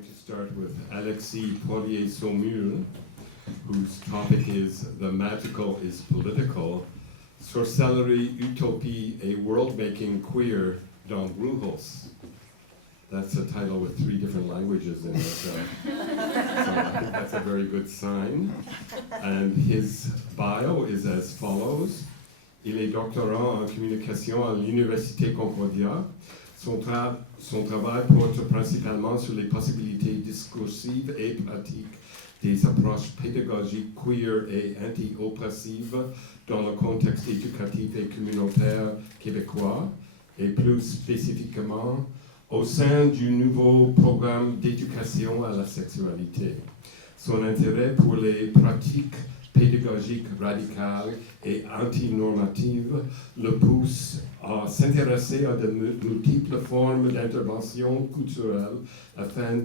going to start with Alexis Poirier-Saumure, whose topic is The Magical is Political, Sorcellerie, Utopie, a World-Making Queer dans Brujos. That's a title with 3 different languages in it, so I think that's a very good sign. And his bio is as follows. Il est doctorant en communication à l'Université Concordia. Son travail porte principalement sur les possibilités discursives et pratiques des approches pédagogiques queer et anti-oppressives dans le contexte éducatif et communautaire québécois, et plus spécifiquement au sein du nouveau programme d'éducation à la sexualité. Son intérêt pour les pratiques pédagogiques radicales et antinormatives le pousse à s'intéresser à de multiples formes d'intervention culturelle afin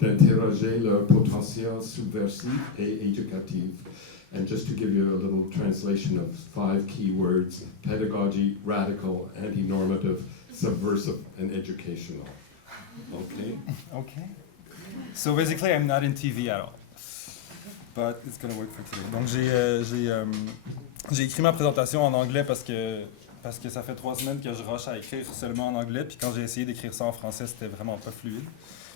d'interroger leur potentiel subversif et éducatif. And just to give you a little translation of 5 key words: pedagogy, radical, anti-normative, subversive, and educational. Okay? Okay. So basically, I'm not in TV at all. But it's gonna work for today. Donc j'ai écrit ma présentation en anglais parce que ça fait 3 semaines que je rush à écrire seulement en anglais, puis quand j'ai essayé d'écrire ça en français, c'était vraiment pas fluide.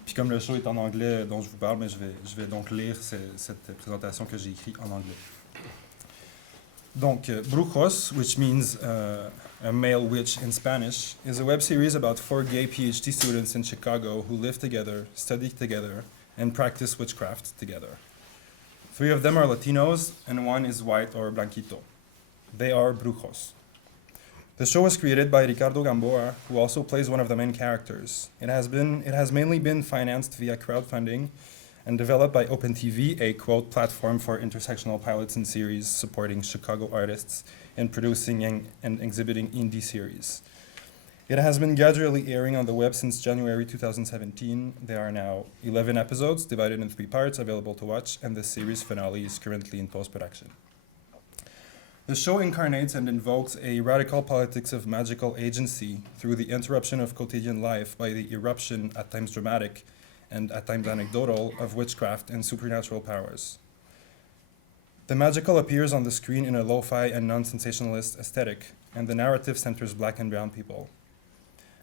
Puis comme le show est en anglais dont je vous parle, mais je vais donc lire cette présentation que j'ai écrite en anglais. Donc, Brujos, which means a male witch in Spanish, is a web series about 4 gay PhD students in Chicago who live together, study together, and practice witchcraft together. 3 of them are Latinos, and 1 is white or blanquito. They are Brujos. The show was created by Ricardo Gamboa, who also plays one of the main characters. It has mainly been financed via crowdfunding and developed by OpenTV, a quote platform for intersectional pilots and series supporting Chicago artists in producing and exhibiting indie series. It has been gradually airing on the web since January 2017. There are now 11 episodes divided in 3 parts available to watch, and the series finale is currently in post-production. The show incarnates and invokes a radical politics of magical agency through the interruption of quotidian life by the eruption, at times dramatic and at times anecdotal, of witchcraft and supernatural powers. The magical appears on the screen in a lo-fi and non-sensationalist aesthetic, and the narrative centers Black and brown people.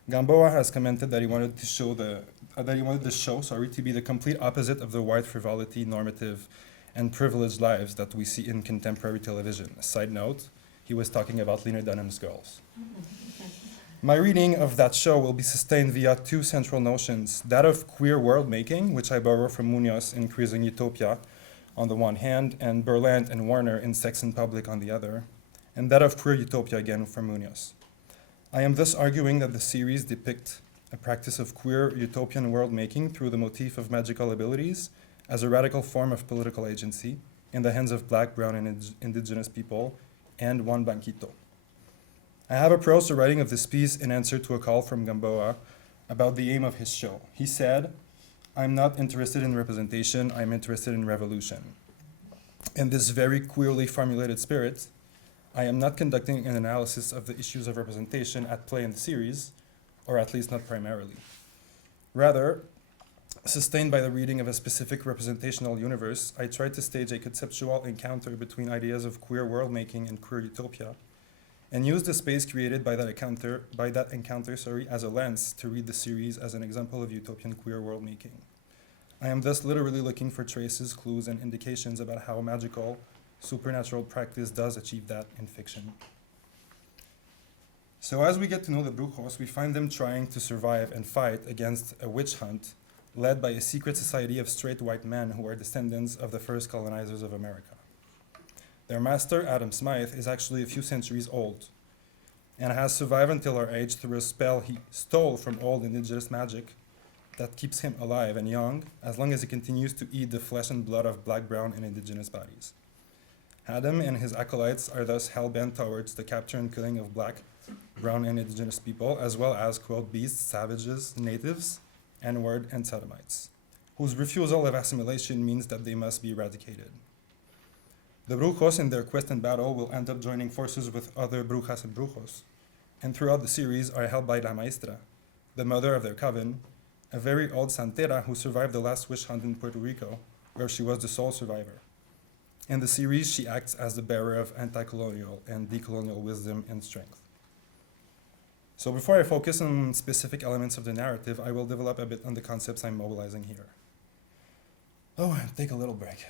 Gamboa has commented that he wanted the show to be the complete opposite of the white frivolity, normative, and privileged lives that we see in contemporary television. Side note, he was talking about Lena Dunham's Girls. My reading of that show will be sustained via 2 central notions, that of queer world making, which I borrow from Munoz in Creating Utopia on the one hand, and Berlant and Warner in Sex in Public on the other, and that of queer utopia again from Munoz. I am thus arguing that the series depict a practice of queer utopian world making through the motif of magical abilities as a radical form of political agency in the hands of Black, brown, and indigenous people, and Juan Blanquito. I have approached the writing of this piece in answer to a call from Gamboa about the aim of his show. He said, "I'm not interested in representation, I'm interested in revolution." In this very queerly formulated spirit, I am not conducting an analysis of the issues of representation at play in the series, or at least not primarily. Rather, sustained by the reading of a specific representational universe, I tried to stage a conceptual encounter between ideas of queer world-making and queer utopia, and use the space created by that encounter as a lens to read the series as an example of utopian queer world-making. I am thus literally looking for traces, clues, and indications about how magical, supernatural practice does achieve that in fiction. So as we get to know the Brujos, we find them trying to survive and fight against a witch hunt led by a secret society of straight white men who are descendants of the first colonizers of America. Their master, Adam Smythe, is actually a few centuries old and has survived until our age through a spell he stole from old indigenous magic that keeps him alive and young as long as he continues to eat the flesh and blood of Black, brown, and indigenous bodies. Adam and his acolytes are thus hell-bent towards the capture and killing of Black, brown, and indigenous people, as well as, quote, beasts, savages, natives, N-word, and sodomites, whose refusal of assimilation means that they must be eradicated. The Brujos, in their quest and battle, will end up joining forces with other Brujas and Brujos, and throughout the series are held by La Maestra, the mother of their coven, a very old santera who survived the last witch hunt in Puerto Rico, where she was the sole survivor. In the series, she acts as the bearer of anti-colonial and decolonial wisdom and strength. So before I focus on specific elements of the narrative, I will develop a bit on the concepts I'm mobilizing here. Oh, and take a little break.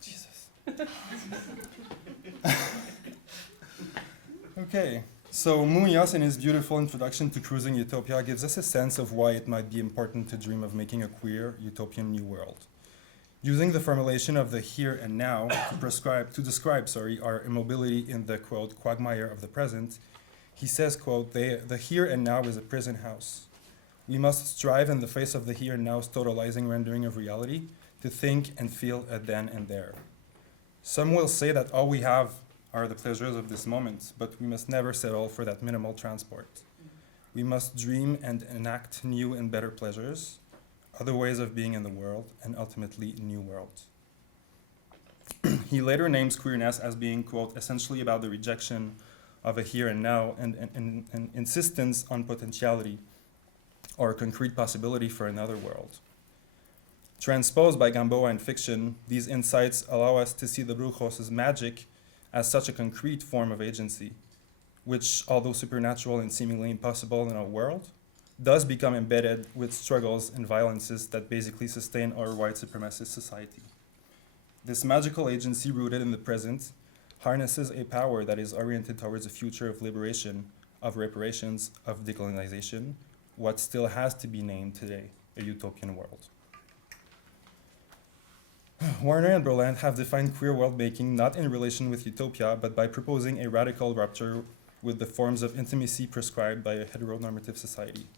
Jesus. Okay, so Munoz, in his beautiful introduction to Cruising Utopia, gives us a sense of why it might be important to dream of making a queer, utopian new world. Using the formulation of the here and now to describe our immobility in the, quote, quagmire of the present, he says, quote, the here and now is a prison house. We must strive in the face of the here and now's totalizing rendering of reality to think and feel a then and there. Some will say that all we have are the pleasures of this moment, but we must never settle for that minimal transport. We must dream and enact new and better pleasures, other ways of being in the world, and ultimately new worlds. He later names queerness as being, quote, essentially about the rejection of a here and now and insistence on potentiality or a concrete possibility for another world. Transposed by Gamboa in fiction, these insights allow us to see the Brujos' magic as such a concrete form of agency, which, although supernatural and seemingly impossible in our world, does become embedded with struggles and violences that basically sustain our white supremacist society. This magical agency rooted in the present harnesses a power that is oriented towards a future of liberation, of reparations, of decolonization, what still has to be named today a utopian world. Warner and Berland have defined queer world making not in relation with utopia, but by proposing a radical rupture with the forms of intimacy prescribed by a heteronormative society.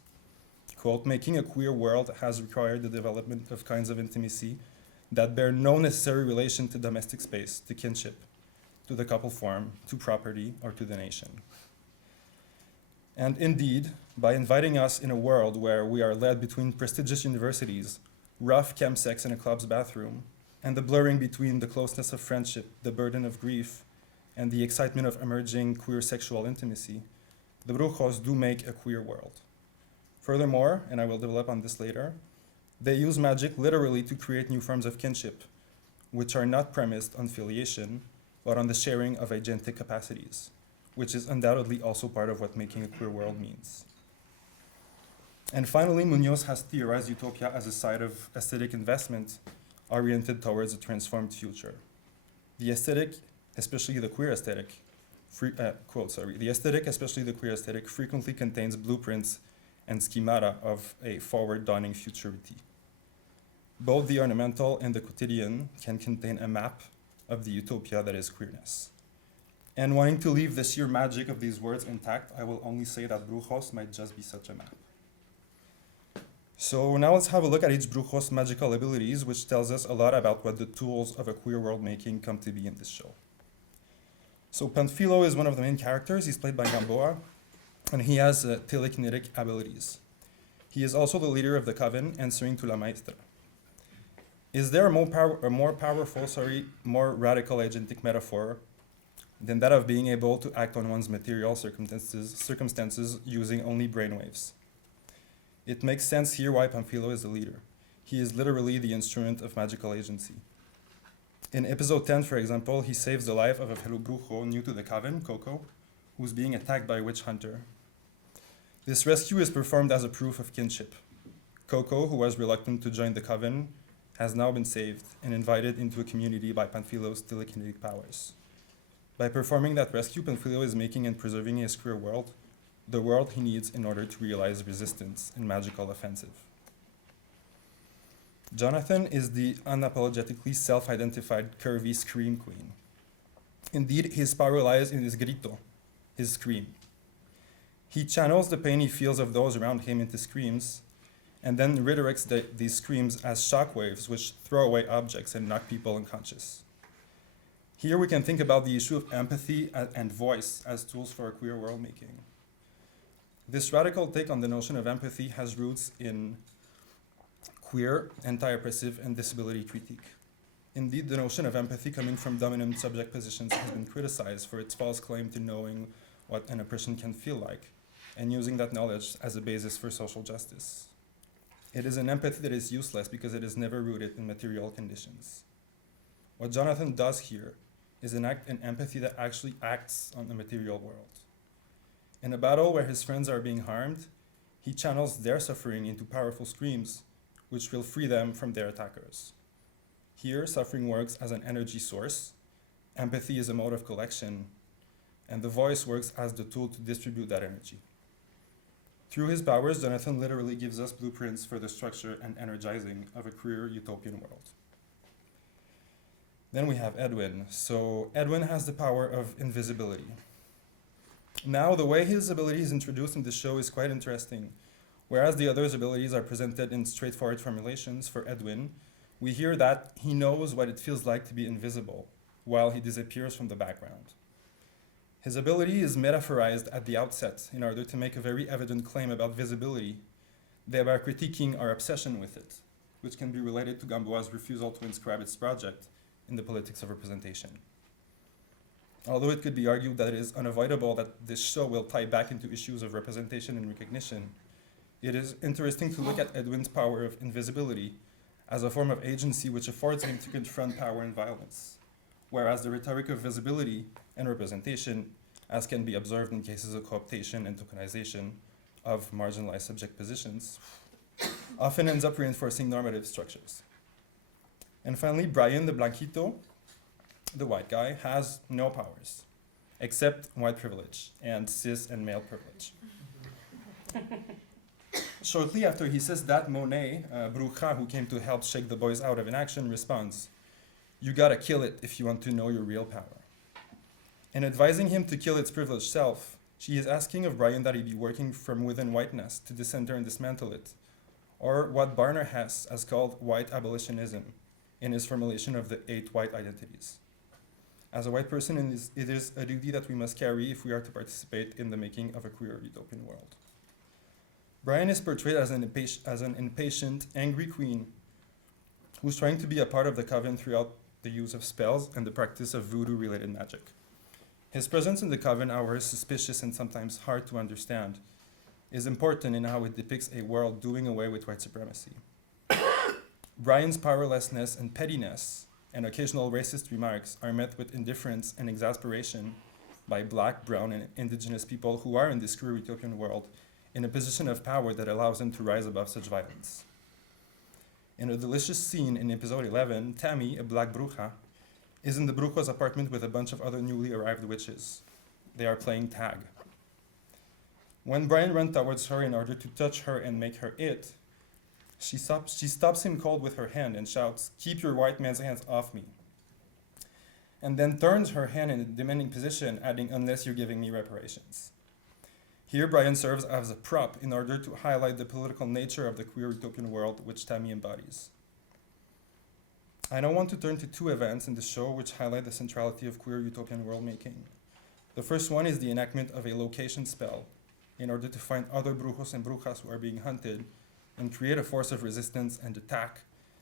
Quote, making a queer world has required the development of kinds of intimacy that bear no necessary relation to domestic space, to kinship, to the couple form, to property, or to the nation. And indeed, by inviting us in a world where we are led between prestigious universities, rough chemsex in a club's bathroom, and the blurring between the closeness of friendship, the burden of grief, and the excitement of emerging queer sexual intimacy, the Brujos do make a queer world. Furthermore, and I will develop on this later, they use magic literally to create new forms of kinship, which are not premised on filiation, but on the sharing of agentic capacities, which is undoubtedly also part of what making a queer world means. And finally, Munoz has theorized utopia as a site of aesthetic investment oriented towards a transformed future. The aesthetic, especially the queer aesthetic, the aesthetic, especially the queer aesthetic, frequently contains blueprints and schemata of a forward-dawning futurity. Both the ornamental and the quotidian can contain a map of the utopia that is queerness. And wanting to leave the sheer magic of these words intact, I will only say that Brujos might just be such a map. So now let's have a look at each Brujos' magical abilities, which tells us a lot about what the tools of a queer world making come to be in this show. So Panfilo is one of the main characters. He's played by Gamboa, and he has telekinetic abilities. He is also the leader of the coven, answering to La Maestra. Is there a more powerful, more radical agentic metaphor than that of being able to act on one's material circumstances using only brainwaves? It makes sense here why Panfilo is the leader. He is literally the instrument of magical agency. In episode 10, for example, he saves the life of a fellow Brujo new to the coven, Coco, who's being attacked by a witch hunter. This rescue is performed as a proof of kinship. Coco, who was reluctant to join the coven, has now been saved and invited into a community by Panfilo's telekinetic powers. By performing that rescue, Panfilo is making and preserving his queer world, the world he needs in order to realize resistance and magical offensive. Jonathan is the unapologetically self-identified curvy scream queen. Indeed, his power lies in his grito, his scream. He channels the pain he feels of those around him into screams, and then redirects these screams as shockwaves which throw away objects and knock people unconscious. Here we can think about the issue of empathy and voice as tools for a queer world making. This radical take on the notion of empathy has roots in queer, anti-oppressive, and disability critique. Indeed, the notion of empathy coming from dominant subject positions has been criticized for its false claim to knowing what an oppression can feel like, and using that knowledge as a basis for social justice. It is an empathy that is useless because it is never rooted in material conditions. What Jonathan does here is enact an empathy that actually acts on the material world. In a battle where his friends are being harmed, he channels their suffering into powerful screams, which will free them from their attackers. Here, suffering works as an energy source, empathy is a mode of collection, and the voice works as the tool to distribute that energy. Through his powers, Jonathan literally gives us blueprints for the structure and energizing of a queer utopian world. Then we have Edwin. So Edwin has the power of invisibility. Now, the way his ability is introduced in the show is quite interesting. Whereas the others' abilities are presented in straightforward formulations, for Edwin, we hear that he knows what it feels like to be invisible, while he disappears from the background. His ability is metaphorized at the outset in order to make a very evident claim about visibility, thereby critiquing our obsession with it, which can be related to Gamboa's refusal to inscribe its project in the politics of representation. Although it could be argued that it is unavoidable that this show will tie back into issues of representation and recognition, it is interesting to look at Edwin's power of invisibility as a form of agency which affords him to confront power and violence, whereas the rhetoric of visibility and representation, as can be observed in cases of cooptation and tokenization of marginalized subject positions, often ends up reinforcing normative structures. And finally, Brian the Blanquito, the white guy, has no powers, except white privilege and cis and male privilege. Shortly after he says that, Monet, Bruja, who came to help shake the boys out of inaction, responds, "You gotta kill it if you want to know your real power." In advising him to kill its privileged self, she is asking of Brian that he be working from within whiteness to disenter and dismantle it, or what Barner Hess has called white abolitionism in his formulation of the 8 white identities. As a white person, it is a duty that we must carry if we are to participate in the making of a queer utopian world. Brian is portrayed as an impatient, angry queen who's trying to be a part of the coven throughout the use of spells and the practice of voodoo-related magic. His presence in the coven, however suspicious and sometimes hard to understand, is important in how it depicts a world doing away with white supremacy. Brian's powerlessness and pettiness and occasional racist remarks are met with indifference and exasperation by black, brown, and indigenous people who are in this queer utopian world in a position of power that allows them to rise above such violence. In a delicious scene in episode 11, Tammy, a black bruja, is in the Brujos' apartment with a bunch of other newly arrived witches. They are playing tag. When Brian runs towards her in order to touch her and make her it, she stops him cold with her hand and shouts, "Keep your white man's hands off me," and then turns her hand in a demanding position, adding, "Unless you're giving me reparations." Here, Brian serves as a prop in order to highlight the political nature of the queer utopian world which Tammy embodies. I now want to turn to 2 events in the show which highlight the centrality of queer utopian world making. The first one is the enactment of a location spell in order to find other brujos and brujas who are being hunted and create a force of resistance and attack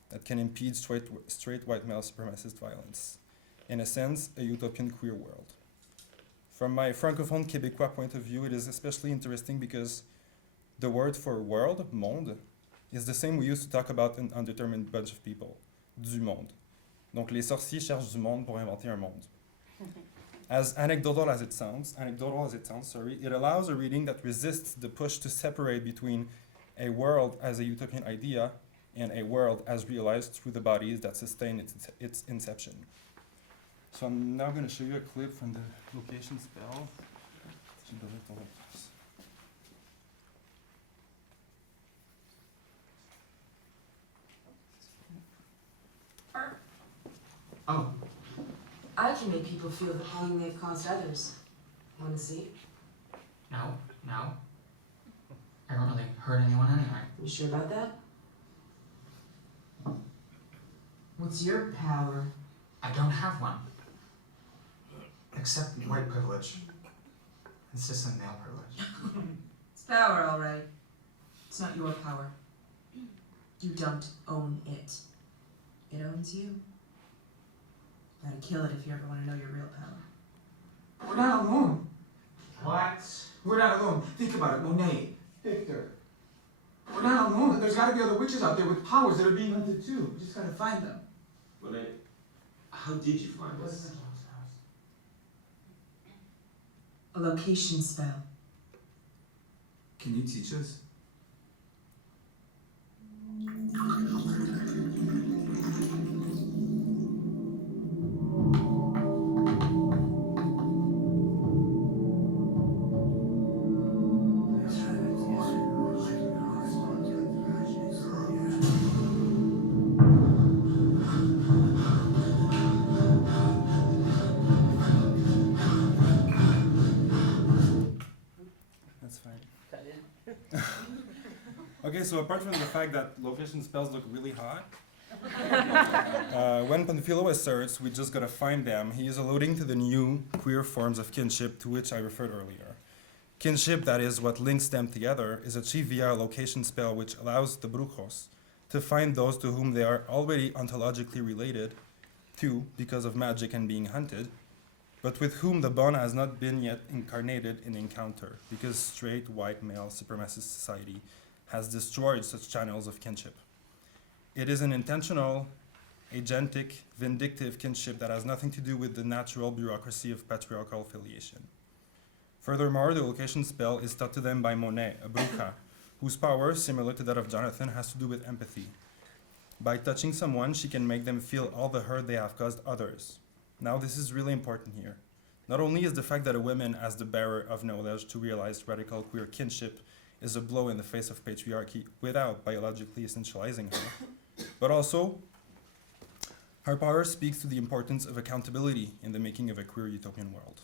that can impede straight white male supremacist violence. In a sense, a utopian queer world. From my francophone Québécois point of view, it is especially interesting because the word for world, monde, is the same we use to talk about an undetermined bunch of people, du monde. Donc les sorciers cherchent du monde pour inventer un monde. As anecdotal as it sounds, it allows a reading that resists the push to separate between a world as a utopian idea and a world as realized through the bodies that sustain its inception. So I'm now going to show you a clip from the location spell. Oh. I can make people feel the pain they've caused others. Want to see? No. I don't really hurt anyone anyway. You sure about that? What's your power? I don't have one. Except white privilege. It's just a male privilege. It's power, all right. It's not your power. You don't own it. It owns you. Gotta kill it if you ever want to know your real power. We're not alone. What? We're not alone. Think about it, Monet, Victor. We're not alone. There's gotta be other witches out there with powers that are being hunted too. We just gotta find them. Monet, how did you find us? A location spell. Can you teach us? That's fine. Okay, so apart from the fact that location spells look really hot, when Panfilo asserts we just gotta find them, he is alluding to the new queer forms of kinship to which I referred earlier. Kinship, that is what links them together, is achieved via a location spell which allows the Brujos to find those to whom they are already ontologically related to because of magic and being hunted, but with whom the bond has not been yet incarnated in encounter, because straight white male supremacist society has destroyed such channels of kinship. It is an intentional, agentic, vindictive kinship that has nothing to do with the natural bureaucracy of patriarchal affiliation. Furthermore, the location spell is taught to them by Monet, a bruja, whose power, similar to that of Jonathan, has to do with empathy. By touching someone, she can make them feel all the hurt they have caused others. Now, this is really important here. Not only is the fact that a woman as the bearer of knowledge to realize radical queer kinship is a blow in the face of patriarchy without biologically essentializing her, but also her power speaks to the importance of accountability in the making of a queer utopian world.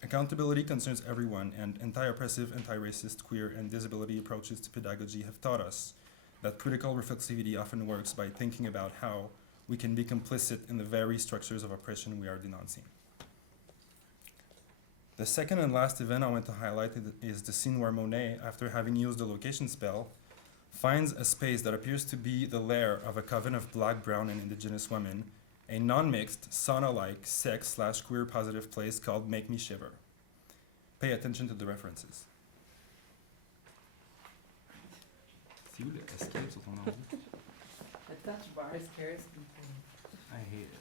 Accountability concerns everyone, and anti-oppressive, anti-racist, queer, and disability approaches to pedagogy have taught us that critical reflexivity often works by thinking about how we can be complicit in the very structures of oppression we are denouncing. The second and last event I want to highlight is the scene where Monet, after having used the location spell, finds a space that appears to be the lair of a coven of black, brown, and indigenous women, a non-mixed, sauna-like, sex/queer positive place called Make Me Shiver. Pay attention to the references. C'est où le escape sur ton ordi? The touch bar scares people. I hate it.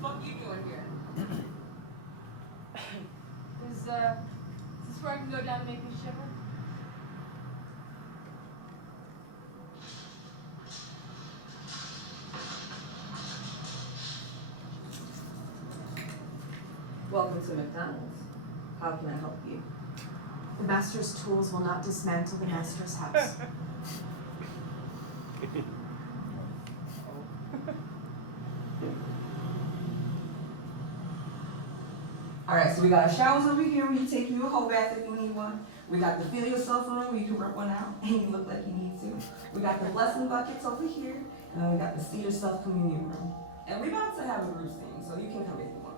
What you doing here? Is this where I can go down and make me shiver? Welcome to McDonald's. How can I help you? The master's tools will not dismantle the master's house. Alright, so we got showers over here where you take you a whole bath if you need one. We got the feel yourself room where you can rip one out and you look like you need to. We got the blessing buckets over here, and then we got the see yourself communion room. And we're about to have a group thing, so you can come if you want.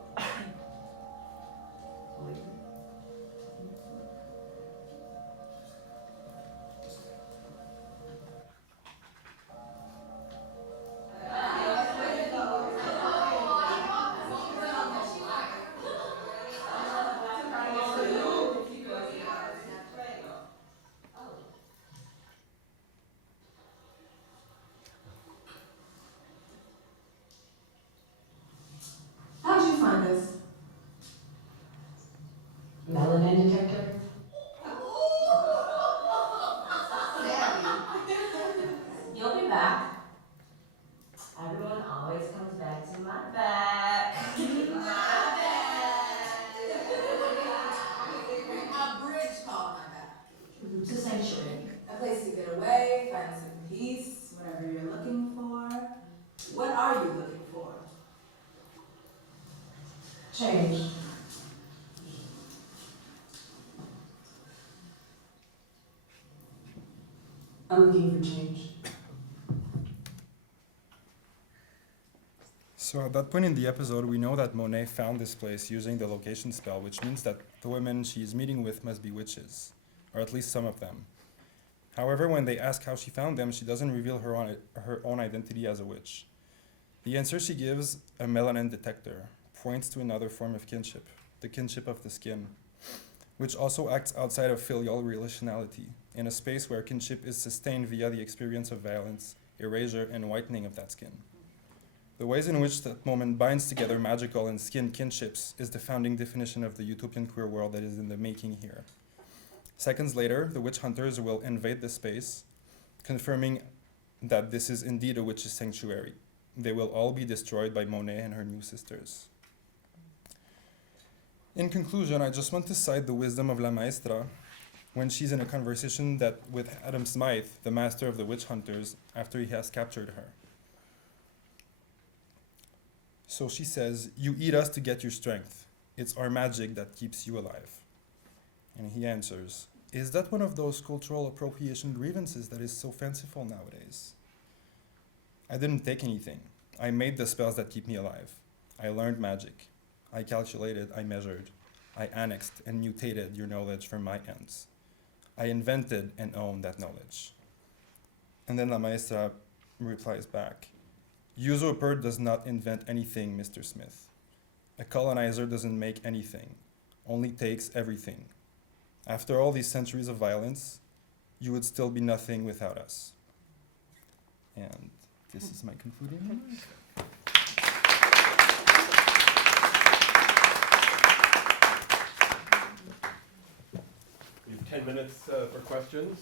How'd you find this? Melanin detector? You'll be back. Everyone always comes back to my back. My back. A bridge called my back. It's a sanctuary. A place to get away, find some peace, whatever you're looking for. What are you looking for? Change. I'm looking for change. So at that point in the episode, we know that Monet found this place using the location spell, which means that the women she's meeting with must be witches, or at least some of them. However, when they ask how she found them, she doesn't reveal her own identity as a witch. The answer she gives, a melanin detector, points to another form of kinship, the kinship of the skin, which also acts outside of filial relationality, in a space where kinship is sustained via the experience of violence, erasure, and whitening of that skin. The ways in which that moment binds together magical and skin kinships is the founding definition of the utopian queer world that is in the making here. Seconds later, the witch hunters will invade the space, confirming that this is indeed a witch's sanctuary. They will all be destroyed by Monet and her new sisters. In conclusion, I just want to cite the wisdom of La Maestra when she's in a conversation with Adam Smythe, the master of the witch hunters, after he has captured her. So she says, "You eat us to get your strength. It's our magic that keeps you alive." And he answers, "Is that one of those cultural appropriation grievances that is so fanciful nowadays? I didn't take anything. I made the spells that keep me alive. I learned magic. I calculated, I measured. I annexed and mutated your knowledge from my ends. I invented and owned that knowledge." And then La Maestra replies back, "Usurper does not invent anything, Mr. Smith. A colonizer doesn't make anything, only takes everything. After all these centuries of violence, you would still be nothing without us." And this is my concluding remarks. You have 10 minutes for questions.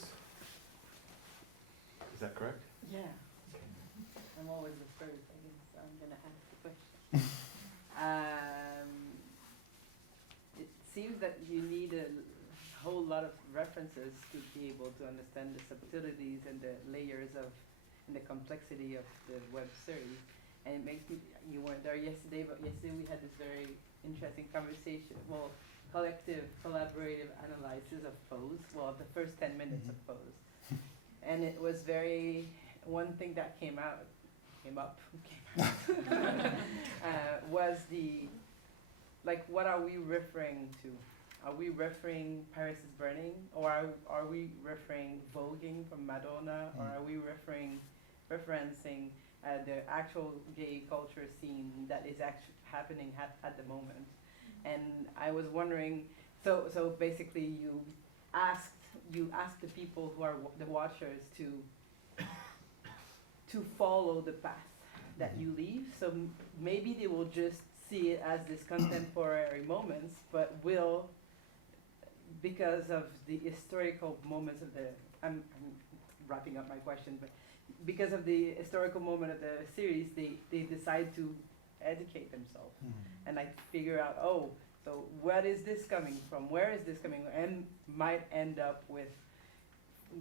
Is that correct? Yeah. I'm always the first, I guess, so I'm gonna ask the question. It seems that you need a whole lot of references to be able to understand the subtleties and the layers of, and the complexity of the web series. And it makes me, you weren't there yesterday, but yesterday we had this very interesting conversation, well, collective, collaborative analysis of Pose, well, the first 10 minutes of Pose. And it was very, one thing that came up, was the, like, what are we referring to? Are we referring Paris is Burning? Or are we referring voguing from Madonna? Or are we referencing the actual gay culture scene that is actually happening at the moment? And I was wondering, so basically you asked the people who are the watchers to follow the path that you leave. So maybe they will just see it as this contemporary moments, but will, because of the historical moments of the, I'm wrapping up my question, but because of the historical moment of the series, they decide to educate themselves and like figure out, oh, so what is this coming from? Where is this coming? And might end up with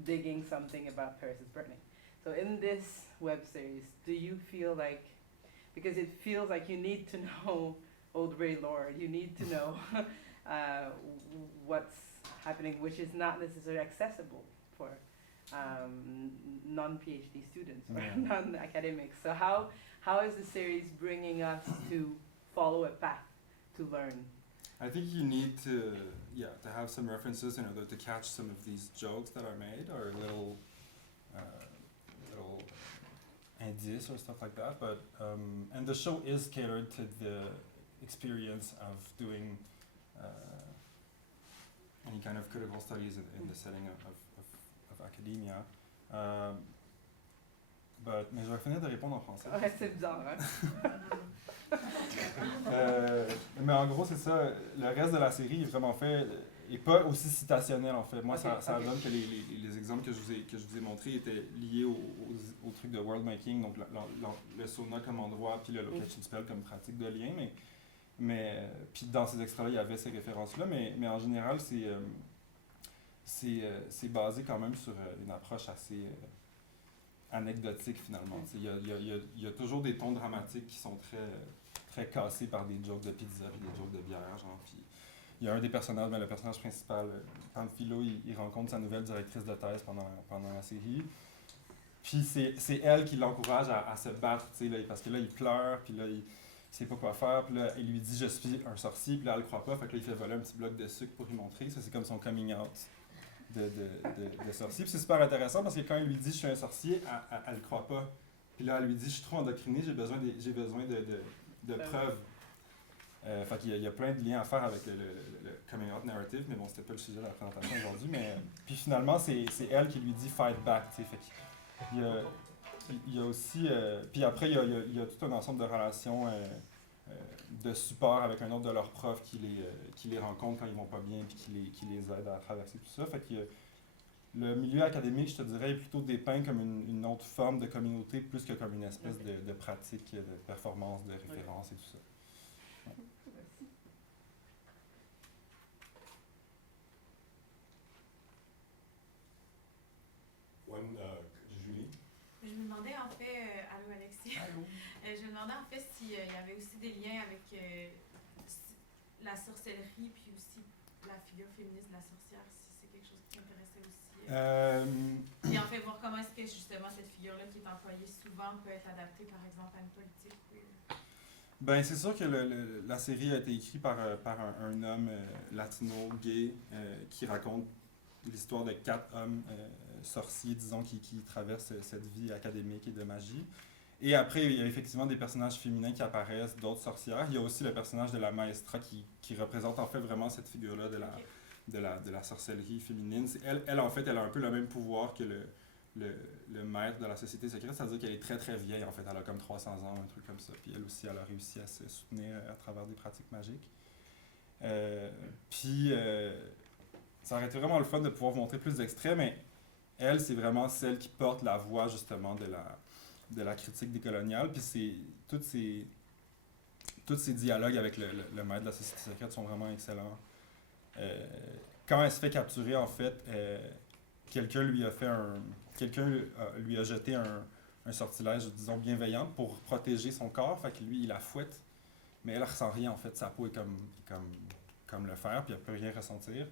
digging something about Paris is Burning. So in this web series, do you feel like, because it feels like you need to know Old Ray lore, you need to know what's happening, which is not necessarily accessible for non-PhD students or non-academics. So how is the series bringing us to follow a path to learn? I think you need to have some references in order to catch some of these jokes that are made, or little indices or stuff like that. But and the show is catered to the experience of doing any kind of critical studies in the setting of academia. Mais je vais finir de répondre en français. Ouais, c'est bizarre, hein? Mais en gros, c'est ça. Le reste de la série est vraiment fait, et pas aussi citationnel en fait. Moi, ça donne que les exemples que je vous ai montrés étaient liés au truc de world making, donc le sauna comme endroit, puis le location spell comme pratique de lien. Mais puis dans ces extraits-là, il y avait ces références-là, mais en général, c'est basé quand même sur une approche assez anecdotique finalement. Il y a toujours des tons dramatiques qui sont très cassés par des jokes de pizza et des jokes de bière, genre. Puis il y a un des personnages, le personnage principal, quand Philo il rencontre sa nouvelle directrice de thèse pendant la série. Puis c'est elle qui l'encourage à se battre, là, parce que là il pleure, puis là il sait pas quoi faire, puis là il lui dit je suis un sorcier, puis là elle le croit pas, fait que là il fait voler un petit bloc de sucre pour lui montrer. Ça c'est comme son coming out de sorcier. Puis c'est super intéressant parce que quand il lui dit je suis un sorcier, elle le croit pas. Puis là, elle lui dit, je suis trop endoctrinée, j'ai besoin de preuves. Fait qu'il y a plein de liens à faire avec le coming out narrative, mais bon, c'était pas le sujet de la présentation aujourd'hui. Puis finalement, c'est elle qui lui dit fight back, tu sais. Fait qu'il y a aussi. Puis après, il y a tout un ensemble de relations de support avec un autre de leurs profs qui les rencontre quand ils vont pas bien, puis qui les aide à traverser tout ça. Fait que le milieu académique, je te dirais, est plutôt dépeint comme une autre forme de communauté, plus que comme une espèce de pratique, de performance, de référence et tout ça. Julie? Je me demandais en fait, allô Alexis, je me demandais en fait s'il y avait aussi des liens avec la sorcellerie puis aussi la figure féministe de la sorcière, si c'est quelque chose qui t'intéressait aussi. Et en fait, voir comment est-ce que justement cette figure-là qui est employée souvent peut être adaptée par exemple à une politique queer. Ben, c'est sûr que la série a été écrite par un homme latino, gay, qui raconte l'histoire de 4 hommes sorciers, disons, qui traversent cette vie académique et de magie. Et après, il y a effectivement des personnages féminins qui apparaissent, d'autres sorcières. Il y a aussi le personnage de la maestra qui représente en fait vraiment cette figure-là de la sorcellerie féminine. Elle, en fait, elle a un peu le même pouvoir que le maître de la société secrète, c'est-à-dire qu'elle est très très vieille, en fait. Elle a comme 300 ans, un truc comme ça. Puis elle aussi, elle a réussi à se soutenir à travers des pratiques magiques. Ça aurait été vraiment le fun de pouvoir vous montrer plus d'extraits, mais elle, c'est vraiment celle qui porte la voix, justement, de la critique décoloniale. Puis c'est tous ces dialogues avec le maître de la société secrète sont vraiment excellents. Quand elle se fait capturer, en fait, quelqu'un lui a jeté un sortilège, disons, bienveillant pour protéger son corps. Fait que lui, il la fouette, mais elle ne ressent rien, en fait. Sa peau est comme le fer, puis elle ne peut rien ressentir.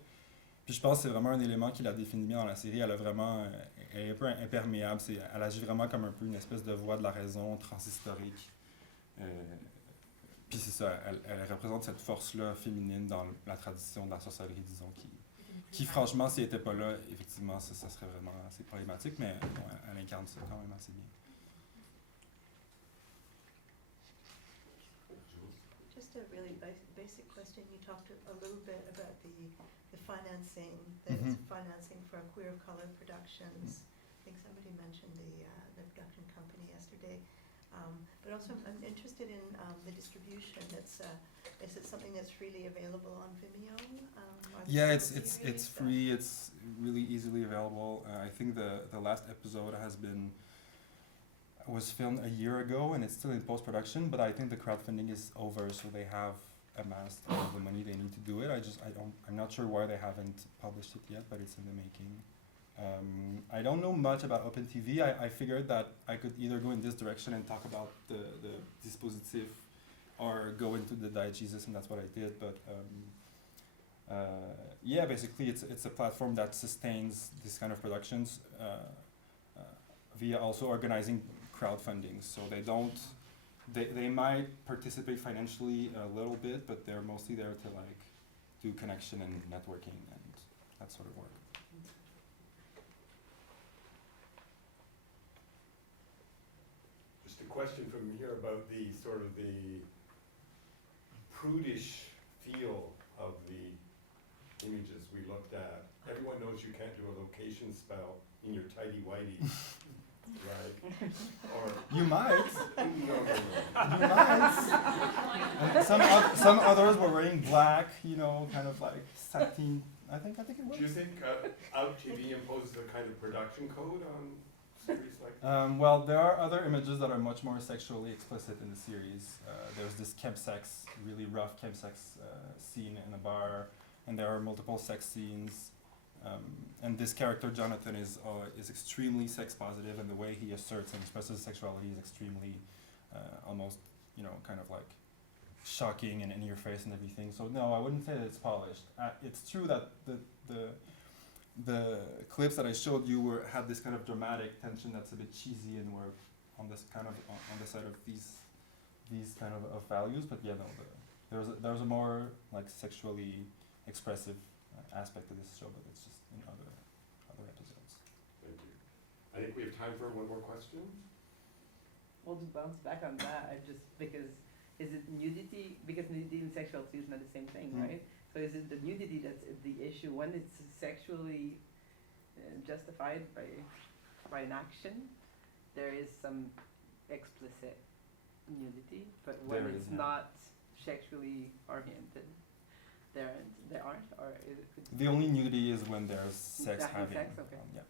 Puis je pense que c'est vraiment un élément qui la définit bien dans la série. Elle est un peu imperméable. Elle agit vraiment comme un peu une espèce de voix de la raison transhistorique. Puis c'est ça, elle représente cette force-là féminine dans la tradition de la sorcellerie, disons, qui franchement, si elle n'était pas là, effectivement, ça serait vraiment assez problématique, mais bon, elle incarne ça quand même assez bien. Just a really basic question. You talked a little bit about the financing, financing for queer color productions. I think somebody mentioned the production company yesterday. But also I'm interested in the distribution. Is it something that's freely available on Vimeo? Yeah, it's free. It's really easily available. I think the last episode was filmed a year ago and it's still in post-production, but I think the crowdfunding is over, so they have amassed all the money they need to do it. I'm not sure why they haven't published it yet, but it's in the making. I don't know much about OpenTV. I figured that I could either go in this direction and talk about the dispositif or go into the diegesis, and that's what I did. But yeah, basically it's a platform that sustains this kind of productions via also organizing crowdfunding. So they might participate financially a little bit, but they're mostly there to like do connection and networking and that sort of work. Just a question from here about the sort of the prudish feel of the images we looked at. Everyone knows you can't do a location spell in your tighty-whities. Right. Or you might. No. You might. And some others were wearing black, kind of like satin. I think it was. Do you think Out TV imposes a kind of production code on series like that? Well, there are other images that are much more sexually explicit in the series. There's this chemsex, really rough chemsex scene in a bar, and there are multiple sex scenes. And this character, Jonathan, is extremely sex positive, and the way he asserts and expresses his sexuality is extremely, almost, kind of like shocking and in your face and everything. So no, I wouldn't say that it's polished. It's true that the clips that I showed you had this kind of dramatic tension that's a bit cheesy, and were on this kind of on the side of these kind of values. But yeah, no, there's a more like sexually expressive aspect of this show, but it's just in other episodes. Thank you. I think we have time for one more question. well, to bounce back on that, because is it nudity? Because nudity and sexuality is not the same thing, right? So is it the nudity that's the issue when it's sexually justified by an action? There is some explicit nudity, but when There it's is, yeah. not sexually oriented, there aren't, or is it? The only nudity is when there's sex Having having. sex, okay. Yeah.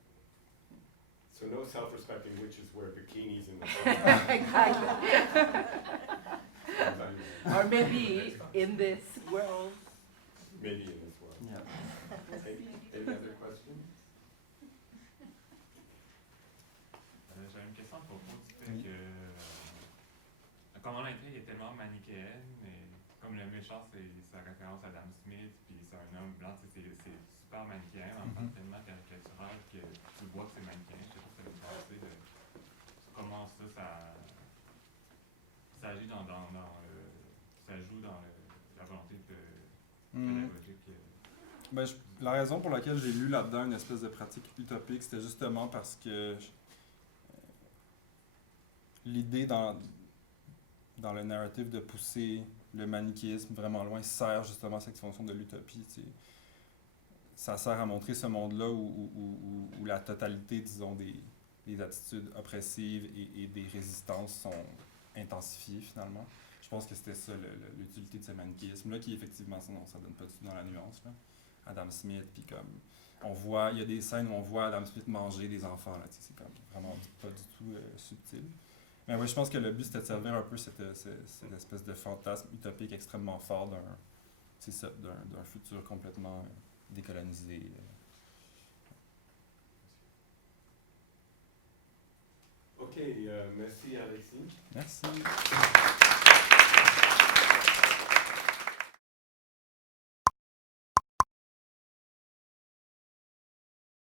So no self-respecting witches wear bikinis in the Exactly. sun. Or maybe in this world. Maybe in this world. Yeah. Any other questions? J'ai une question à propos du fait que, comme l'intrigue est tellement manichéenne, et comme le méchant c'est sa référence à Adam Smith, puis c'est un homme blanc, c'est super manichéen, en même temps tellement caricatural que tu vois que c'est manichéen. Je sais pas si ça veut penser de comment ça agit ça joue dans la volonté pédagogique. Ben, la raison pour laquelle j'ai lu là-dedans une espèce de pratique utopique, c'était justement parce que l'idée dans le narratif de pousser le manichéisme vraiment loin sert justement à cette fonction de l'utopie. T'sais. Ça sert à montrer ce monde-là où la totalité, disons, des attitudes oppressives et des résistances sont intensifiées finalement. Je pense que c'était ça l'utilité de ce manichéisme-là, qui effectivement, non, ça donne pas du tout dans la nuance. Là. Adam Smith, puis comme il y a des scènes où on voit Adam Smith manger des enfants, là, c'est comme vraiment pas du tout subtil. Mais oui, je pense que le but c'était de servir un peu cette espèce de fantasme utopique extrêmement fort d'un futur complètement décolonisé. Ok, merci Alexis. Merci.